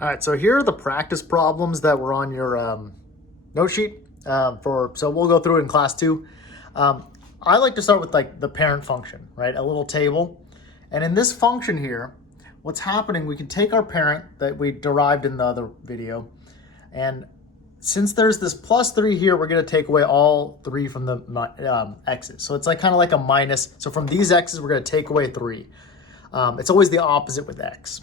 All right, so here are the practice problems that were on your note sheet. So we'll go through it in class 2. I like to start with like the parent function, right? A little table. And in this function here, what's happening, we can take our parent that we derived in the other video. And since there's this plus 3 here, we're going to take away all 3 from the x's. So it's like kind of like a minus. So from these x's, we're going to take away 3. It's always the opposite with x.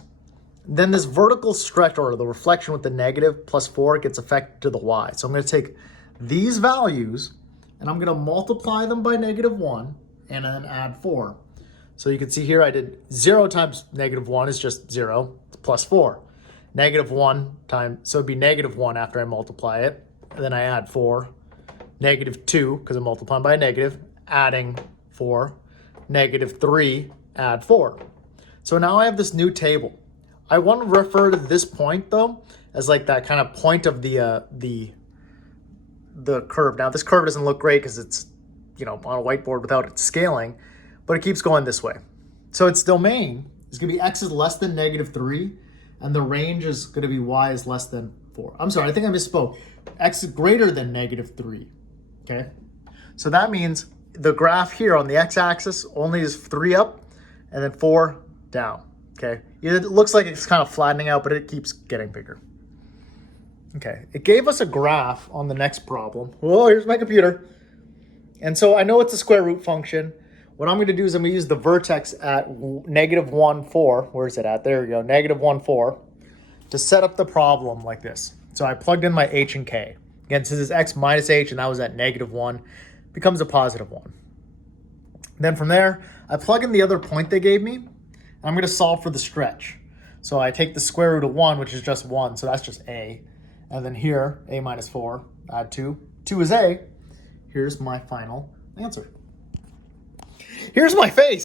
Then this vertical stretch, or the reflection with the negative plus 4, gets affected to the y. So I'm going to take these values and I'm going to multiply them by -1 and then add 4. So you can see here I did 0 times -1 is just 0, plus 4. -1 times, so it'd be -1 after I multiply it. And then I add 4. -2, because I'm multiplying by a negative, adding 4. -3, add 4. So now I have this new table. I want to refer to this point though as like that kind of point of the curve. Now this curve doesn't look great because it's, you know, on a whiteboard without it scaling, but it keeps going this way. So its domain is going to be x is less than -3, and the range is going to be y is less than 4. I'm sorry, I think I misspoke. X is greater than -3. Okay, so that means the graph here on the x-axis only is 3 up and then 4 down. Okay, it looks like it's kind of flattening out, but it keeps getting bigger. Okay, it gave us a graph on the next problem. Whoa, here's my computer. And so I know it's a square root function. What I'm going to do is I'm going to use the vertex at -1, 4. Where is it at? There we go, -1, 4, to set up the problem like this. So I plugged in my h and k. Again, since it's x minus h and that was at -1, becomes a +1. Then from there, I plug in the other point they gave me. I'm going to solve for the stretch. So I take the square root of 1, which is just 1, so that's just a. And then here, a minus 4, add 2. 2 is a. Here's my final answer. Here's my face.